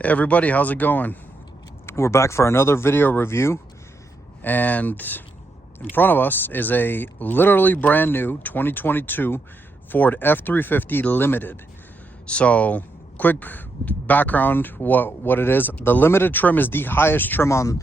Hey everybody, how's it going? We're back for another video review, and in front of us is a literally brand new 2022 Ford F-350 Limited. So quick background, what it is. The Limited trim is the highest trim on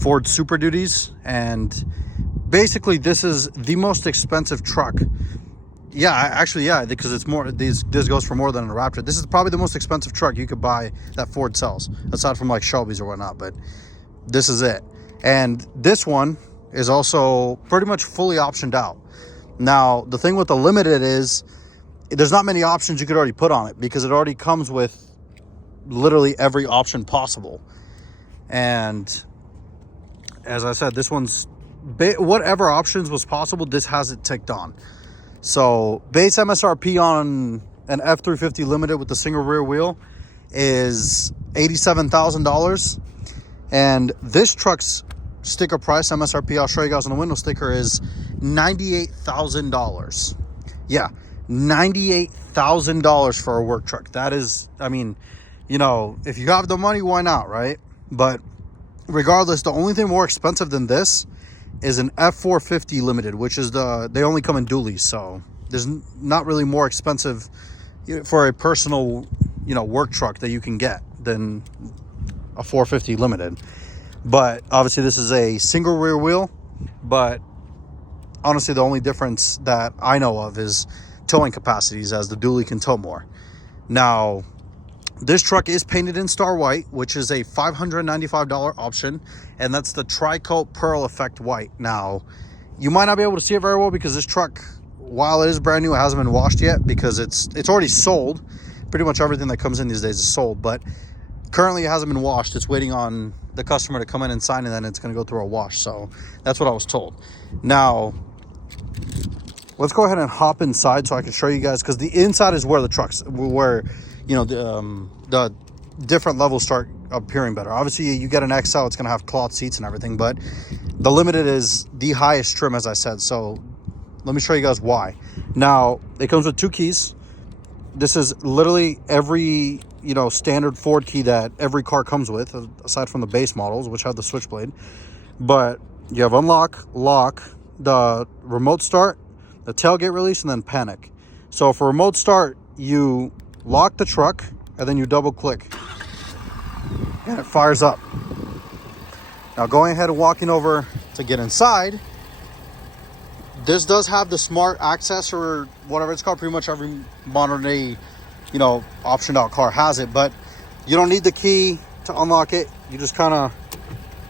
Ford Super Duties, and basically this is the most expensive truck. Yeah, because it's more. This goes for more than a Raptor. This is probably the most expensive truck you could buy that Ford sells, aside from like Shelby's or whatnot. But this is it, and this one is also pretty much fully optioned out. Now, the thing with the Limited is there's not many options you could already put on it because it already comes with literally every option possible. And as I said, this one's whatever options was possible. This has it ticked on. So base MSRP on an F-350 Limited with the single rear wheel is $87,000. And this truck's sticker price, MSRP, I'll show you guys on the window sticker, is $98,000. Yeah, $98,000 for a work truck. That is, I mean, you know, if you have the money, why not, right? But regardless, the only thing more expensive than this is an F-450 Limited, which is they only come in dualies, so there's not really more expensive for a personal, work truck that you can get than a 450 Limited. But obviously this is a single rear wheel, but honestly the only difference that I know of is towing capacities, as the dually can tow more. Now, this truck is painted in Star White, which is a $595 option, and that's the Tri-Coat Pearl Effect White. Now, you might not be able to see it very well because this truck, while it is brand new, it hasn't been washed yet because it's already sold. Pretty much everything that comes in these days is sold, but currently it hasn't been washed. It's waiting on the customer to come in and sign, and then it's going to go through a wash. So that's what I was told. Now, let's go ahead and hop inside so I can show you guys, because the inside is where the different levels start appearing better. Obviously, you get an XL, it's going to have cloth seats and everything, but the Limited is the highest trim, as I said. So let me show you guys why. Now, it comes with 2 keys. This is literally every, standard Ford key that every car comes with, aside from the base models, which have the switchblade. But you have unlock, lock, the remote start, the tailgate release, and then panic. So for remote start, you lock the truck and then you double click and it fires up. Now, going ahead and walking over to get inside, this does have the smart access, or whatever it's called. Pretty much every modern day, optioned out car has it, but you don't need the key to unlock it. You just kind of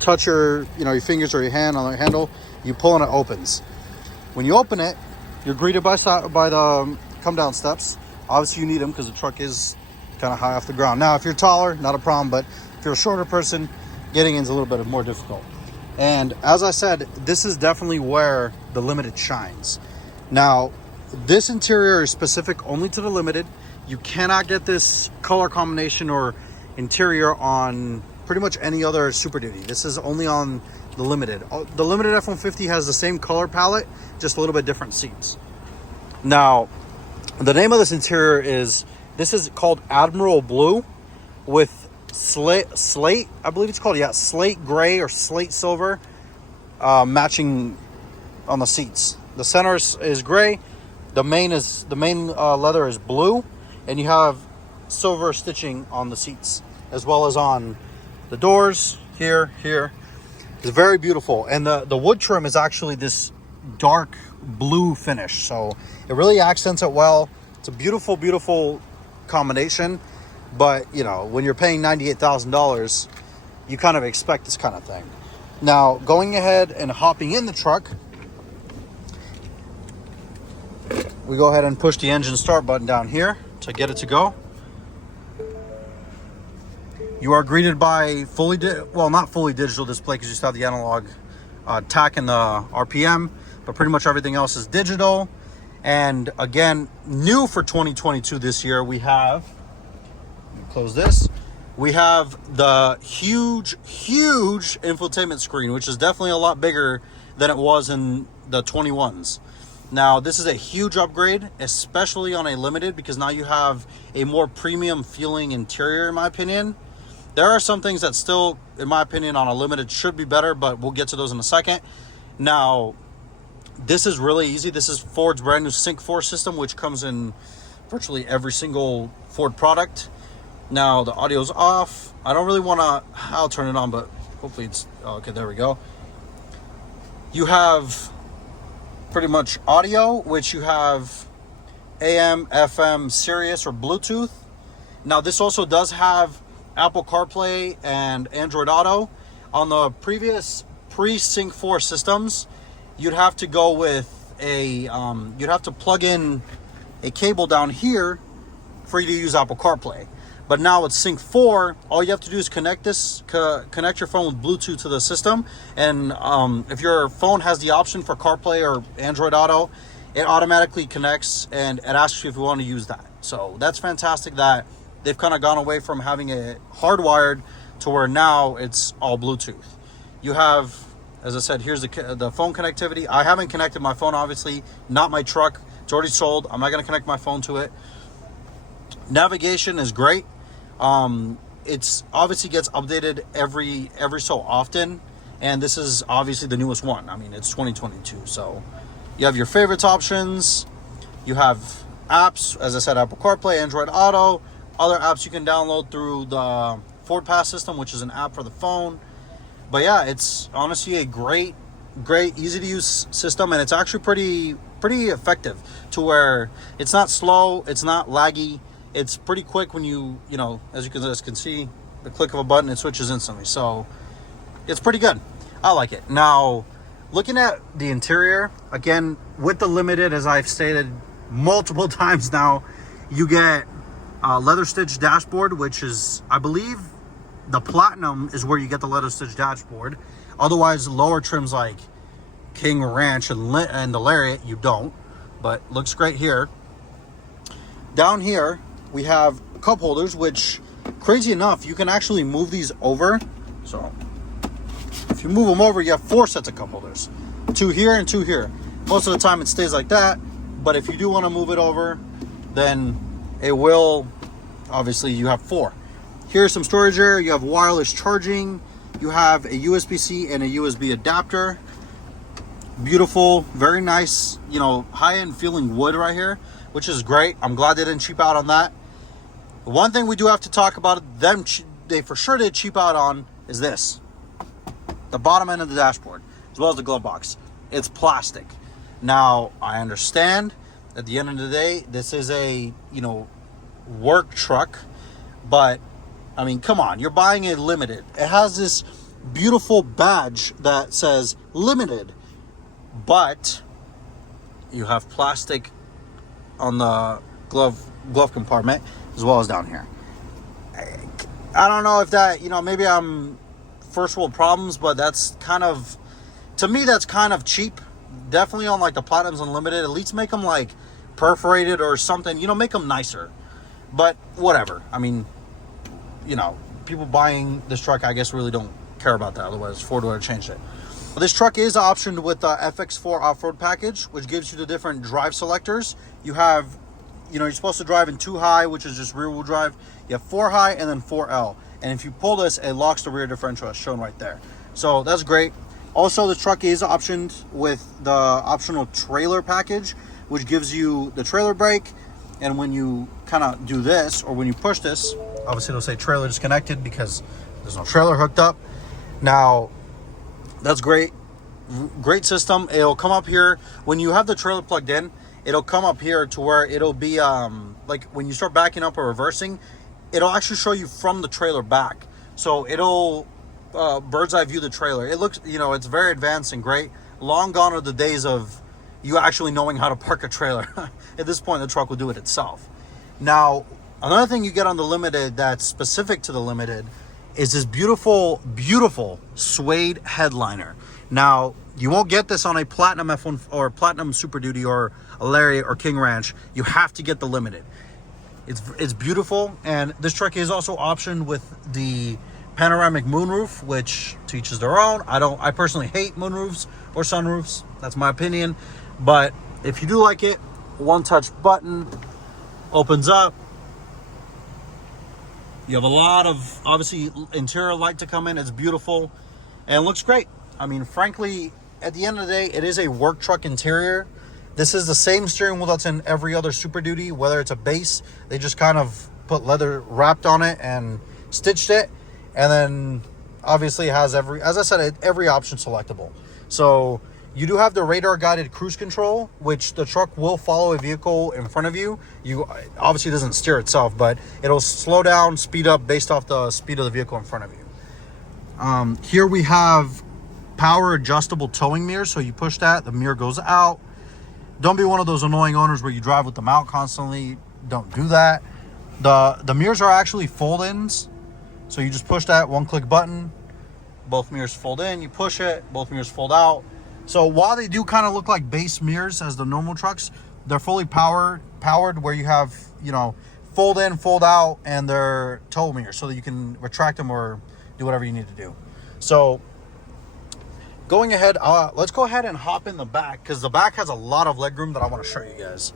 touch your fingers or your hand on the handle, you pull and it opens. When you open it, you're greeted by the come down steps. Obviously you need them because the truck is kind of high off the ground. Now, if you're taller, not a problem, but if you're a shorter person, getting in is a little bit more difficult. And as I said, this is definitely where the Limited shines. Now, this interior is specific only to the Limited. You cannot get this color combination or interior on pretty much any other Super Duty. This is only on the Limited. The Limited F-150 has the same color palette, just a little bit different seats. Now, the name of this interior is called Admiral Blue with slate, I believe it's called, slate gray or slate silver, matching on the seats. The center is gray. The main leather is blue, and you have silver stitching on the seats as well as on the doors here. It's very beautiful, and the wood trim is actually this dark blue finish, so it really accents it well. It's a beautiful combination, but when you're paying $98,000, you kind of expect this kind of thing. Now, going ahead and hopping in the truck, we go ahead and push the engine start button down here to get it to go. You are greeted by not fully digital display, because you still have the analog tack and the RPM, but pretty much everything else is digital. And again, new for 2022 this year, we have, close this, we have the huge infotainment screen, which is definitely a lot bigger than it was in the 21s. Now, this is a huge upgrade, especially on a Limited, because now you have a more premium feeling interior, in my opinion. There are some things that still, in my opinion, on a Limited should be better, but we'll get to those in a second. Now, this is really easy. This is Ford's brand new Sync 4 system, which comes in virtually every single Ford product. Now, the audio's off. I don't really want to, I'll turn it on, but hopefully it's, okay, there we go. You have pretty much audio, which you have AM, FM, Sirius, or Bluetooth. Now, this also does have Apple CarPlay and Android Auto. On the previous pre-Sync 4 systems, you'd have to go with a, you'd have to plug in a cable down here for you to use Apple CarPlay. But now with Sync 4, all you have to do is connect your phone with Bluetooth to the system. And if your phone has the option for CarPlay or Android Auto, it automatically connects and it asks you if you want to use that. So that's fantastic that they've kind of gone away from having it hardwired to where now it's all Bluetooth. You have, as I said, here's the phone connectivity. I haven't connected my phone, obviously, not my truck. It's already sold. I'm not going to connect my phone to it. Navigation is great. It's obviously gets updated every so often, and this is obviously the newest one. I mean, it's 2022, so you have your favorites options. You have apps, as I said, Apple CarPlay, Android Auto, other apps you can download through the Ford Pass system, which is an app for the phone. But yeah, it's honestly a great, easy to use system, and it's actually pretty effective to where it's not slow, it's not laggy. It's pretty quick when you know, as you can see, the click of a button, it switches instantly. So it's pretty good. I like it. Now, looking at the interior, again, with the Limited, as I've stated multiple times now, you get a leather stitch dashboard, which is, I believe, the Platinum is where you get the leather stitch dashboard. Otherwise, lower trims like King Ranch and the Lariat, you don't. But looks great here. Down here, we have cup holders, which, crazy enough, you can actually move these over. So if you move them over, you have 4 sets of cup holders, 2 here and 2 here. Most of the time it stays like that, but if you do want to move it over, then it will, obviously you have 4. Here's some storage area. You have wireless charging. You have a USB-C and a USB adapter. Beautiful, very nice, you know, high-end feeling wood right here, which is great. I'm glad they didn't cheap out on that. One thing we do have to talk about, they for sure did cheap out on, is this. The bottom end of the dashboard, as well as the glove box. It's plastic. Now, I understand, at the end of the day, this is a, you know, work truck, but, I mean, come on, you're buying a Limited. It has this beautiful badge that says Limited, but you have plastic on the glove compartment as well as down here. I don't know if that, you know, maybe I'm first world problems, but that's kind of, to me, that's kind of cheap. Definitely on like the Platinums Unlimited, at least make them like perforated or something, you know, make them nicer. But whatever. I mean, you know, people buying this truck, I guess, really don't care about that. Otherwise, Ford would have changed it. But this truck is optioned with the FX4 off-road package, which gives you the different drive selectors. You have, you know, you're supposed to drive in 2 high, which is just rear wheel drive. You have 4 high and then 4L. And if you pull this, it locks the rear differential as shown right there. So that's great. Also, the truck is optioned with the optional trailer package, which gives you the trailer brake. And when you kind of do this, or when you push this, obviously it'll say trailer disconnected because there's no trailer hooked up. Now, that's great. Great system. It'll come up here. When you have the trailer plugged in, it'll come up here to where it'll be, like when you start backing up or reversing, it'll actually show you from the trailer back. So it'll bird's eye view the trailer. It looks, you know, it's very advanced and great. Long gone are the days of you actually knowing how to park a trailer. At this point, the truck will do it itself. Now, another thing you get on the Limited that's specific to the Limited is this beautiful, beautiful suede headliner. Now, you won't get this on a Platinum F1 or Platinum Super Duty or a Lariat or King Ranch. You have to get the Limited. It's beautiful, and this truck is also optioned with the panoramic moonroof, which to each their own. I personally hate moonroofs or sunroofs. That's my opinion. But if you do like it, one touch button opens up. You have a lot of, obviously, interior light to come in. It's beautiful and it looks great. I mean, frankly, at the end of the day, it is a work truck interior. This is the same steering wheel that's in every other Super Duty, whether it's a base. They just kind of put leather wrapped on it and stitched it. And then obviously it has every, as I said, every option selectable. So you do have the radar guided cruise control, which the truck will follow a vehicle in front of you. You obviously doesn't steer itself, but it'll slow down, speed up based off the speed of the vehicle in front of you. Here we have power adjustable towing mirrors. So you push that, the mirror goes out. Don't be one of those annoying owners where you drive with them out constantly. Don't do that. The mirrors are actually fold-ins. So you just push that one-click button. Both mirrors fold in. You push it. Both mirrors fold out. So while they do kind of look like base mirrors as the normal trucks, they're fully powered where you have, you know, fold in, fold out, and they're tow mirrors so that you can retract them or do whatever you need to do. So going ahead, let's go ahead and hop in the back because the back has a lot of legroom that I want to show you guys.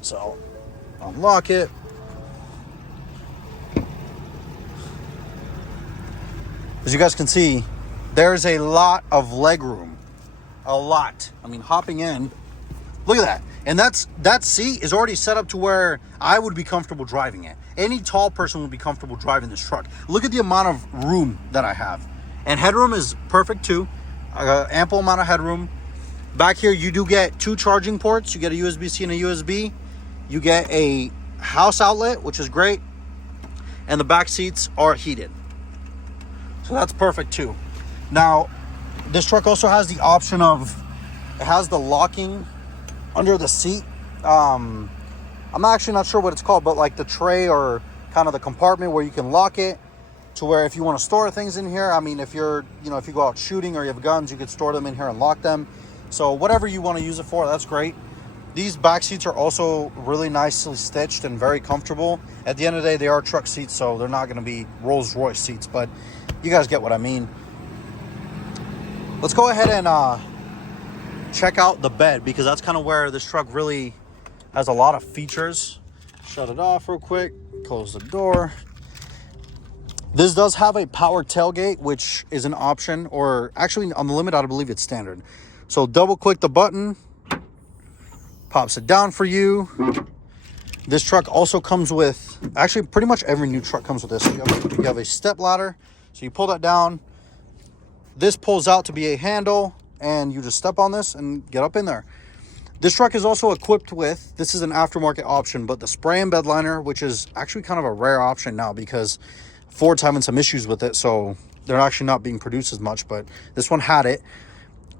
So unlock it. As you guys can see, there's a lot of legroom. A lot. I mean, hopping in, look at that. And that seat is already set up to where I would be comfortable driving it. Any tall person would be comfortable driving this truck. Look at the amount of room that I have. And headroom is perfect too. Ample amount of headroom. Back here, you do get 2 charging ports. You get a USB-C and a USB. You get a house outlet, which is great. And the back seats are heated. So that's perfect too. Now, this truck also has the option of, it has the locking under the seat. I'm actually not sure what it's called, but like the tray or kind of the compartment where you can lock it to where if you want to store things in here, I mean, if you're, you know, if you go out shooting or you have guns, you could store them in here and lock them. So whatever you want to use it for, that's great. These back seats are also really nicely stitched and very comfortable. At the end of the day, they are truck seats, so they're not going to be Rolls Royce seats, but you guys get what I mean. Let's go ahead and check out the bed because that's kind of where this truck really has a lot of features. Shut it off real quick. Close the door. This does have a power tailgate, which is an option, or actually on the Limited, I believe it's standard. So double click the button, pops it down for you. This truck also comes with, actually pretty much every new truck comes with this. You have a step ladder, so you pull that down. This pulls out to be a handle, and you just step on this and get up in there. This truck is also equipped with, this is an aftermarket option, but the spray and bed liner, which is actually kind of a rare option now because Ford's having some issues with it, so they're actually not being produced as much, but this one had it.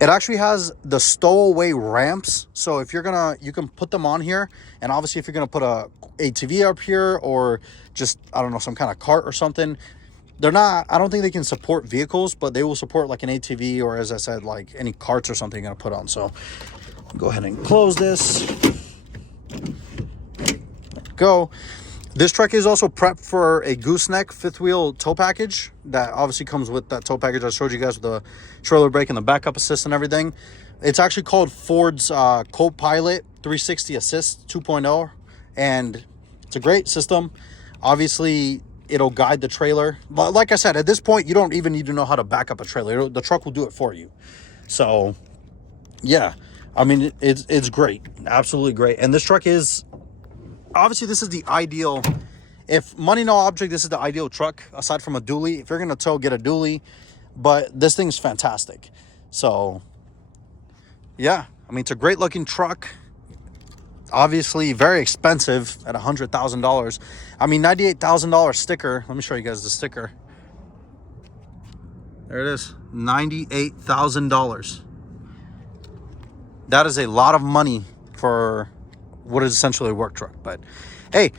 It actually has the stowaway ramps, so if you're gonna, you can put them on here, and obviously if you're gonna put a ATV up here or just, I don't know, some kind of cart or something, they're not, I don't think they can support vehicles, but they will support like an ATV or, as I said, like any carts or something you're gonna put on. So go ahead and close this. Go. This truck is also prepped for a gooseneck fifth wheel tow package that obviously comes with that tow package I showed you guys with the trailer brake and the backup assist and everything. It's actually called Ford's Co-Pilot 360 Assist 2.0, and it's a great system. Obviously, it'll guide the trailer. But like I said, at this point, you don't even need to know how to back up a trailer. The truck will do it for you. So, yeah, I mean, it's great. Absolutely great. And this truck is, obviously, this is the ideal, if money no object, this is the ideal truck, aside from a dually. If you're going to tow, get a dually. But this thing's fantastic. So, yeah, I mean, it's a great looking truck. Obviously, very expensive at $100,000. I mean, $98,000 sticker. Let me show you guys the sticker. There it is, $98,000. That is a lot of money for what is essentially a work truck. But hey,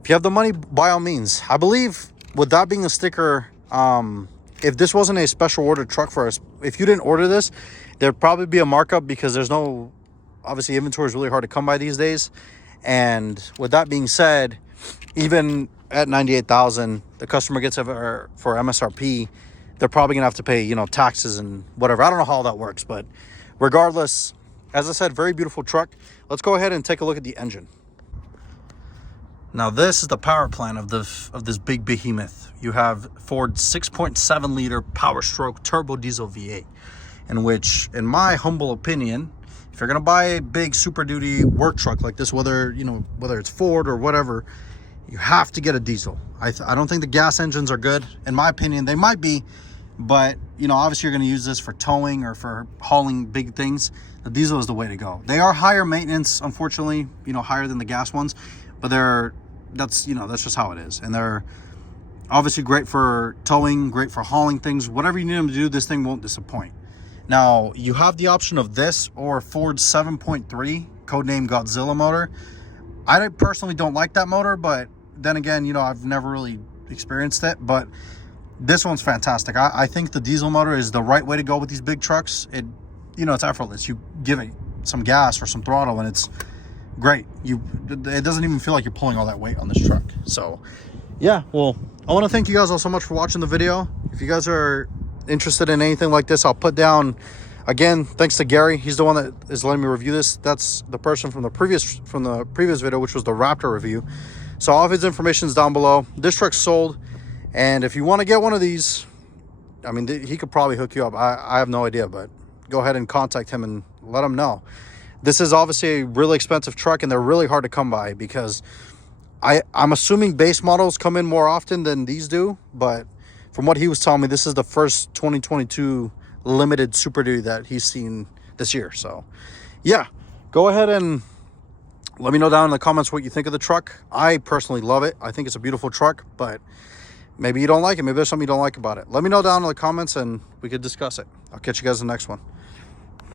if you have the money, by all means. I believe with that being a sticker, if this wasn't a special order truck for us, if you didn't order this, there'd probably be a markup because there's no, obviously inventory is really hard to come by these days. And with that being said, even at $98,000, the customer gets it for MSRP. They're probably gonna have to pay, you know, taxes and whatever. I don't know how all that works, but regardless, as I said, very beautiful truck. Let's go ahead and take a look at the engine. Now this is the power plant of this big behemoth. You have Ford's 6.7 liter Power Stroke turbo diesel V8, in which, in my humble opinion, if you're gonna buy a big Super Duty work truck like this, whether it's Ford or whatever, you have to get a diesel. I don't think the gas engines are good. In my opinion, they might be, but obviously you're going to use this for towing or for hauling big things. The diesel is the way to go. They are higher maintenance, unfortunately, higher than the gas ones, but that's just how it is. And they're obviously great for towing, great for hauling things. Whatever you need them to do, this thing won't disappoint. Now, you have the option of this or Ford's 7.3, codename Godzilla motor. I personally don't like that motor, but then again, I've never really experienced it, but this one's fantastic. I think the diesel motor is the right way to go with these big trucks. It's effortless. You give it some gas or some throttle and it's great. It doesn't even feel like you're pulling all that weight on this truck. So yeah, well, I want to thank you guys all so much for watching the video. If you guys are interested in anything like this, I'll put down, again, thanks to Gary. He's the one that is letting me review this. That's the person from the previous video, which was the Raptor review. So all of his information is down below. This truck's sold, and if you want to get one of these, I mean, he could probably hook you up. I have no idea, but go ahead and contact him and let him know. This is obviously a really expensive truck, and they're really hard to come by because I'm assuming base models come in more often than these do, but from what he was telling me, this is the first 2022 limited Super Duty that he's seen this year. So yeah, go ahead and let me know down in the comments what you think of the truck. I personally love it. I think it's a beautiful truck, but maybe you don't like it. Maybe there's something you don't like about it. Let me know down in the comments and we could discuss it. I'll catch you guys in the next one.